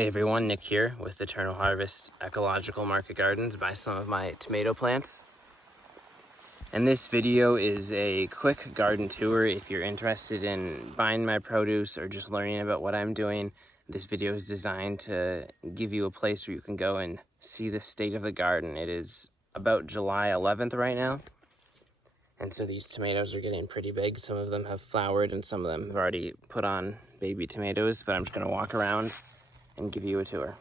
Hey everyone, Nick here with Eternal Harvest Ecological Market Gardens by some of my tomato plants. And this video is a quick garden tour. If you're interested in buying my produce or just learning about what I'm doing, this video is designed to give you a place where you can go and see the state of the garden. It is about July 11th right now. And so these tomatoes are getting pretty big. Some of them have flowered and some of them have already put on baby tomatoes, but I'm just gonna walk around and give you a tour.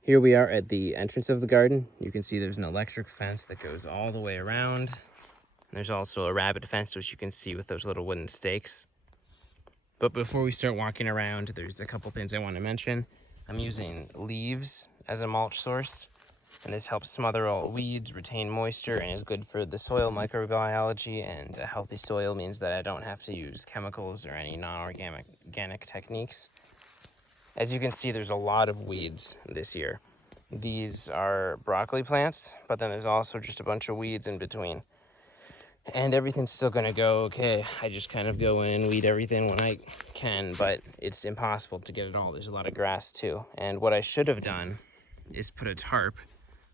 Here we are at the entrance of the garden. You can see there's an electric fence that goes all the way around. There's also a rabbit fence, which you can see with those little wooden stakes. But before we start walking around, there's a couple things I want to mention. I'm using leaves as a mulch source, and this helps smother all weeds, retain moisture, and is good for the soil microbiology. And a healthy soil means that I don't have to use chemicals or any non-organic techniques. As you can see, there's a lot of weeds this year. These are broccoli plants, but then there's also just a bunch of weeds in between. And everything's still gonna go okay. I just kind of go in and weed everything when I can, but it's impossible to get it all. There's a lot of grass too. And what I should have done is put a tarp,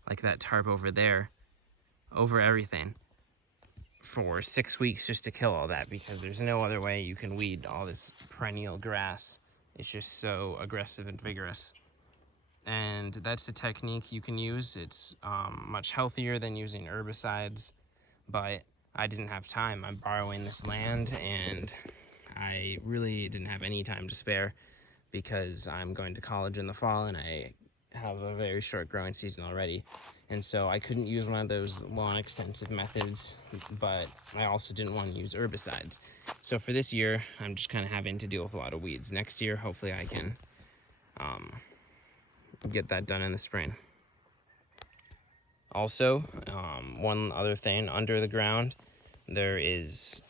like that tarp over there, over everything for 6 weeks just to kill all that, because there's no other way you can weed all this perennial grass. It's just so aggressive and vigorous. And that's a technique you can use. It's much healthier than using herbicides, but I didn't have time. I'm borrowing this land and I really didn't have any time to spare because I'm going to college in the fall and I have a very short growing season already. And so I couldn't use one of those long extensive methods, but I also didn't want to use herbicides. So for this year, I'm just kind of having to deal with a lot of weeds. Next year, hopefully I can get that done in the spring. Also, one other thing, under the ground, there is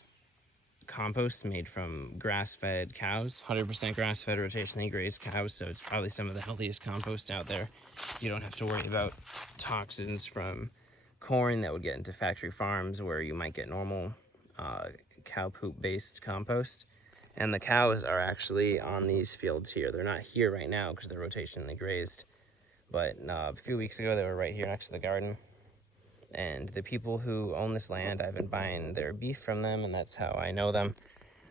compost made from grass-fed cows, 100% grass-fed rotationally grazed cows, so it's probably some of the healthiest compost out there. You don't have to worry about toxins from corn that would get into factory farms where you might get normal cow poop-based compost. And the cows are actually on these fields here. They're not here right now because they're rotationally grazed, but a few weeks ago they were right here next to the garden. And the people who own this land, I've been buying their beef from them, and that's how I know them.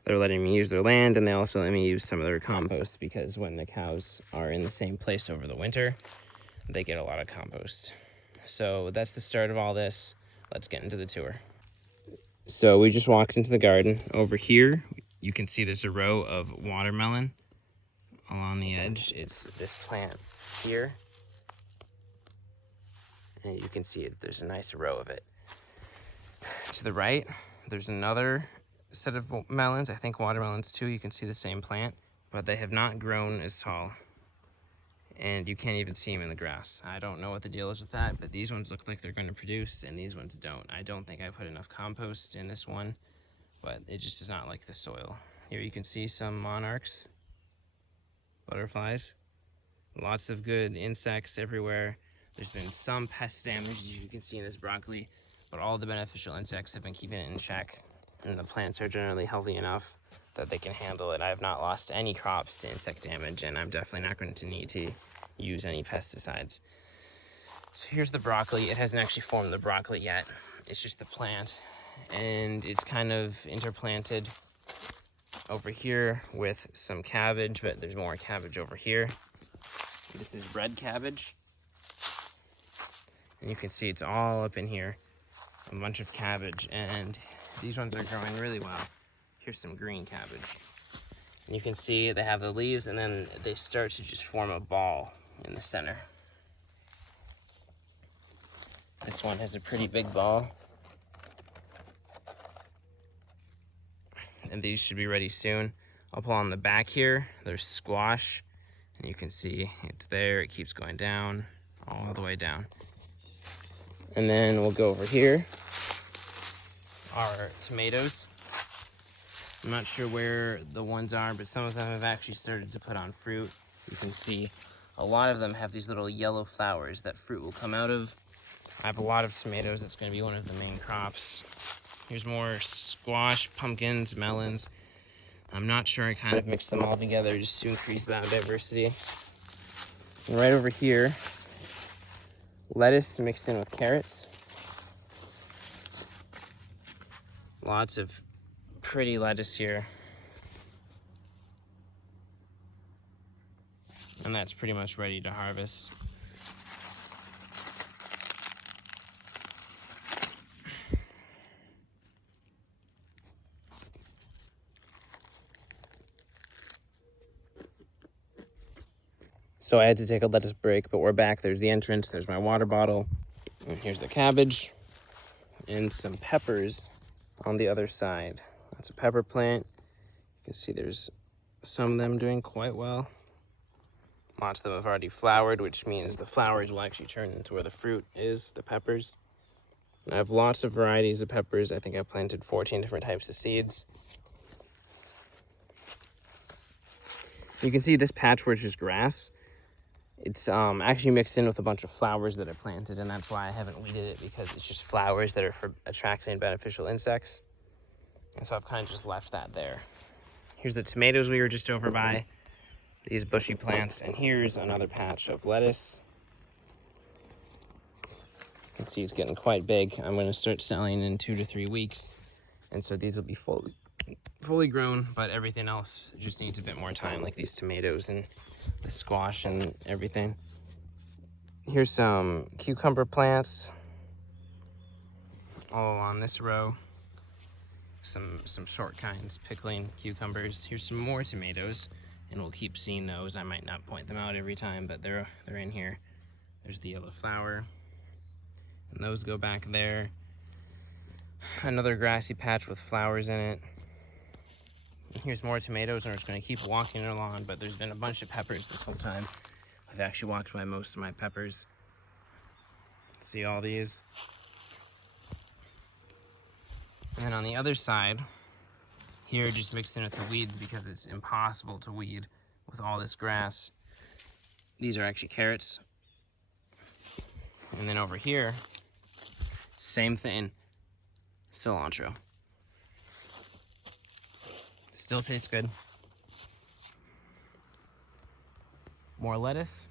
They're letting me use their land, and they also let me use some of their compost, because when the cows are in the same place over the winter, they get a lot of compost. So that's the start of all this. Let's get into the tour. So we just walked into the garden. Over here, you can see there's a row of watermelon along the edge. It's this plant here. And you can see it, there's a nice row of it. To the right, there's another set of melons, I think watermelons too. You can see the same plant, but they have not grown as tall. And you can't even see them in the grass. I don't know what the deal is with that, but these ones look like they're going to produce, and these ones don't. I don't think I put enough compost in this one, but it just does not like the soil. Here you can see some monarchs, butterflies, lots of good insects everywhere. There's been some pest damage, as you can see in this broccoli, but all the beneficial insects have been keeping it in check, and the plants are generally healthy enough that they can handle it. I have not lost any crops to insect damage, and I'm definitely not going to need to use any pesticides. So here's the broccoli. It hasn't actually formed the broccoli yet. It's just the plant, and it's kind of interplanted over here with some cabbage, but there's more cabbage over here. This is red cabbage. And you can see it's all up in here, a bunch of cabbage, and these ones are growing really well. Here's some green cabbage. And you can see they have the leaves, and then they start to just form a ball in the center. This one has a pretty big ball. And these should be ready soon. Up on the back here, there's squash, and you can see it's there. It keeps going down, all the way down. And then we'll go over here, our tomatoes. I'm not sure where the ones are, but some of them have actually started to put on fruit. You can see a lot of them have these little yellow flowers that fruit will come out of. I have a lot of tomatoes. That's going to be one of the main crops. Here's more squash, pumpkins, melons. I'm not sure, I kind of mixed them all together just to increase biodiversity. And right over here, lettuce mixed in with carrots. Lots of pretty lettuce here. And that's pretty much ready to harvest. So I had to take a lettuce break, but we're back. There's the entrance, there's my water bottle, and here's the cabbage, and some peppers on the other side. That's a pepper plant. You can see there's some of them doing quite well. Lots of them have already flowered, which means the flowers will actually turn into where the fruit is, the peppers. And I have lots of varieties of peppers. I think I planted 14 different types of seeds. You can see this patch where it's just grass. It's actually mixed in with a bunch of flowers that I planted, and that's why I haven't weeded it, because it's just flowers that are for attracting beneficial insects. And so I've kind of just left that there. Here's the tomatoes we were just over by, these bushy plants, and here's another patch of lettuce. You can see it's getting quite big. I'm going to start selling in 2 to 3 weeks, and so these will be fully grown, but everything else just needs a bit more time, like these tomatoes and the squash and everything. Here's some cucumber plants all along this row. Some short kinds, pickling cucumbers. Here's some more tomatoes, and we'll keep seeing those. I might not point them out every time, but they're in here. There's the yellow flower, and those go back there. Another grassy patch with flowers in it. Here's more tomatoes, and we're just going to keep walking along, but there's been a bunch of peppers this whole time. I've actually walked by most of my peppers. See all these? And then on the other side, here just mixed in with the weeds because it's impossible to weed with all this grass. These are actually carrots. And then over here, same thing, cilantro. Still tastes good. More lettuce.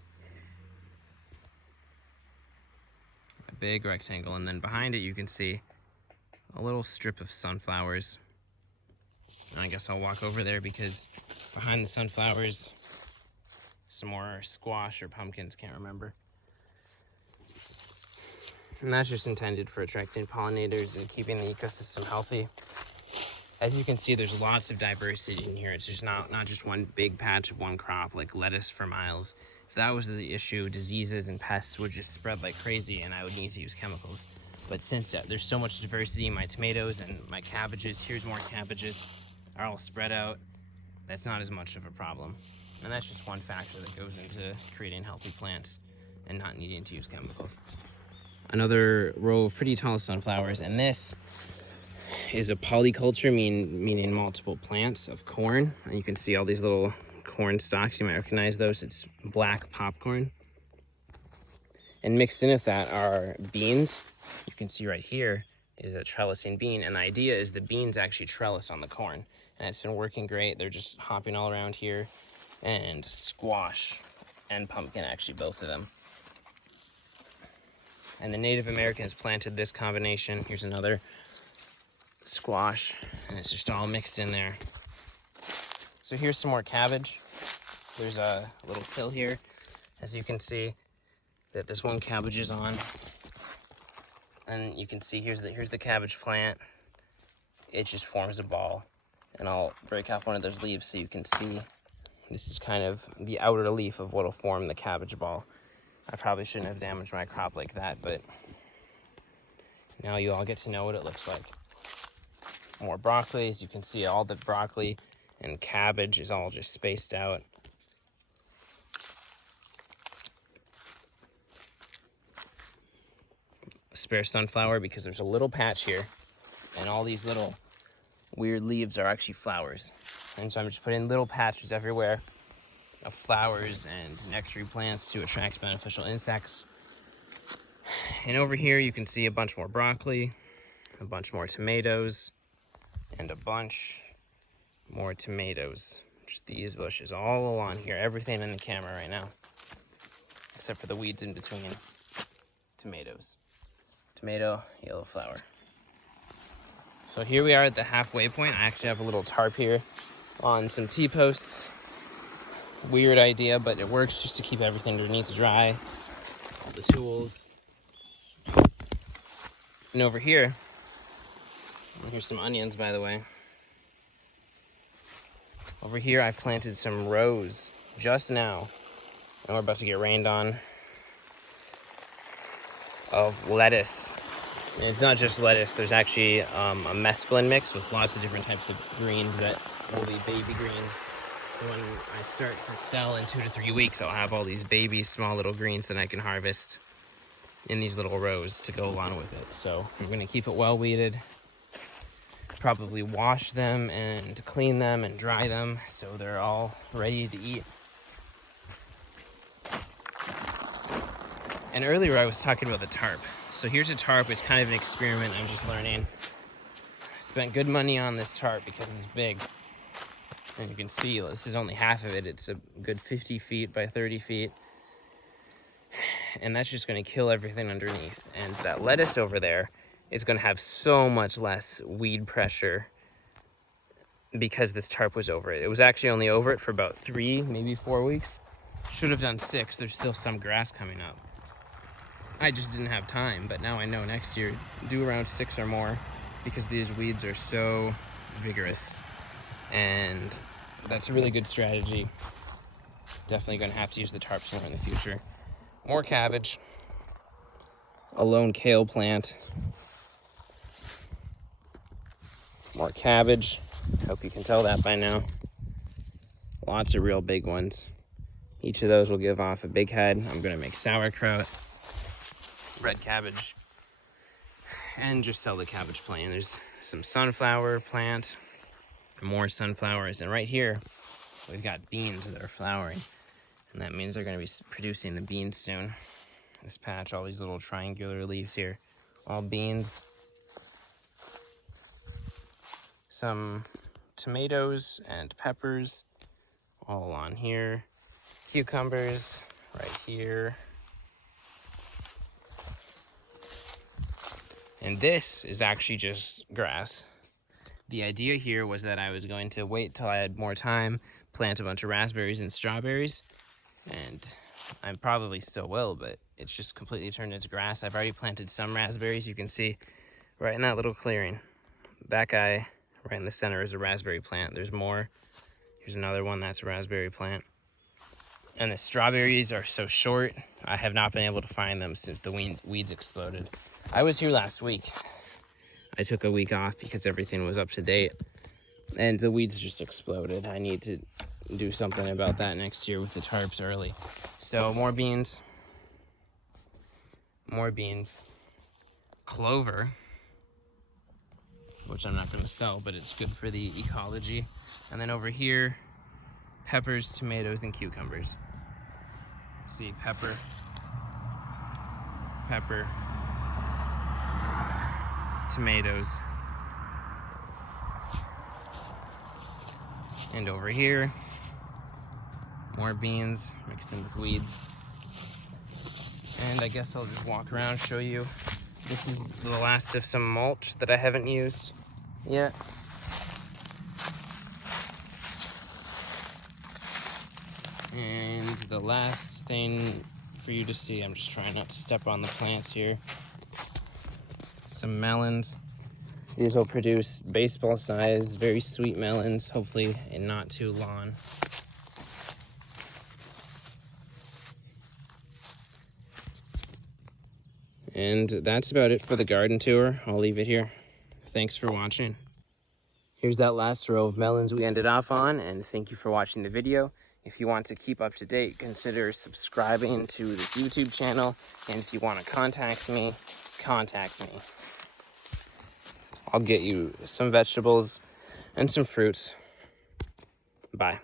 A big rectangle, and then behind it you can see a little strip of sunflowers. And I guess I'll walk over there because behind the sunflowers, some more squash or pumpkins, can't remember. And that's just intended for attracting pollinators and keeping the ecosystem healthy. As you can see, there's lots of diversity in here. It's just not just one big patch of one crop, like lettuce for miles. If that was the issue, diseases and pests would just spread like crazy, and I would need to use chemicals. But since there's so much diversity in my tomatoes and my cabbages, here's more cabbages, are all spread out, that's not as much of a problem. And that's just one factor that goes into creating healthy plants and not needing to use chemicals. Another row of pretty tall sunflowers, and this is a polyculture, meaning multiple plants of corn. And you can see all these little corn stalks. You might recognize those. It's black popcorn. And mixed in with that are beans. You can see right here is a trellising bean, and the idea is the beans actually trellis on the corn, and it's been working great. They're just hopping all around here. And squash and pumpkin, actually, both of them. And the Native Americans planted this combination. Here's another squash, and it's just all mixed in there. So here's some more cabbage. There's a little hill here, as you can see, that this one cabbage is on. And you can see here's the cabbage plant. It just forms a ball, and I'll break off one of those leaves so you can see. This is kind of the outer leaf of what'll form the cabbage ball. I probably shouldn't have damaged my crop like that, but now you all get to know what it looks like. More broccoli. As you can see, all the broccoli and cabbage is all just spaced out. Spare sunflower because there's a little patch here, and all these little weird leaves are actually flowers. And so I'm just putting little patches everywhere of flowers and nectary plants to attract beneficial insects. And over here you can see a bunch more broccoli, a bunch more tomatoes, and a bunch More tomatoes. Just these bushes all along here. Everything in the camera right now. Except for the weeds in between. Tomatoes. Tomato, yellow flower. So here we are at the halfway point. I actually have a little tarp here on some T-posts. Weird idea, but it works just to keep everything underneath dry. All the tools. And over here, and here's some onions, by the way. Over here, I've planted some rows just now, and we're about to get rained on, of lettuce. And it's not just lettuce, there's actually a mesclun mix with lots of different types of greens that will be baby greens. When I start to sell in 2 to 3 weeks, I'll have all these baby, small little greens that I can harvest in these little rows to go along with it. So I'm gonna keep it well weeded, probably wash them and clean them and dry them so they're all ready to eat. And earlier I was talking about the tarp. So here's a tarp. It's kind of an experiment. I'm just learning. I spent good money on this tarp because it's big. And you can see this is only half of it. It's a good 50 feet by 30 feet. And that's just going to kill everything underneath. And that lettuce over there is going to have so much less weed pressure because this tarp was over it. It was actually only over it for about 3, maybe 4 weeks. Should have done 6. There's still some grass coming up. I just didn't have time, but now I know next year do around 6 or more because these weeds are so vigorous. And that's a really good strategy. Definitely going to have to use the tarps more in the future. More cabbage. A lone kale plant. More cabbage. Hope you can tell that by now. Lots of real big ones. Each of those will give off a big head. I'm going to make sauerkraut, red cabbage, and just sell the cabbage plant. There's some sunflower plant, more sunflowers, and right here we've got beans that are flowering, and that means they're going to be producing the beans soon. This patch, all these little triangular leaves here, all beans. Some tomatoes and peppers all on here. Cucumbers right here. And this is actually just grass. The idea here was that I was going to wait till I had more time, plant a bunch of raspberries and strawberries, and I probably still will, but it's just completely turned into grass. I've already planted some raspberries. You can see right in that little clearing. That guy right in the center is a raspberry plant. There's more. Here's another one that's a raspberry plant. And the strawberries are so short, I have not been able to find them since the weeds exploded. I was here last week. I took a week off because everything was up to date, and the weeds just exploded. I need to do something about that next year with the tarps early. So more beans. More beans. Clover, which I'm not going to sell, but it's good for the ecology. And then over here, peppers, tomatoes, and cucumbers. See, pepper, pepper, tomatoes. And over here, more beans mixed in with weeds. And I guess I'll just walk around, show you. This is the last of some mulch that I haven't used yet. And the last thing for you to see, I'm just trying not to step on the plants here. Some melons. These will produce baseball size, very sweet melons, hopefully in not too long. And that's about it for the garden tour. I'll leave it here. Thanks for watching. Here's that last row of melons we ended off on, and thank you for watching the video. If you want to keep up to date, consider subscribing to this YouTube channel. And if you want to contact me, contact me. I'll get you some vegetables and some fruits. Bye.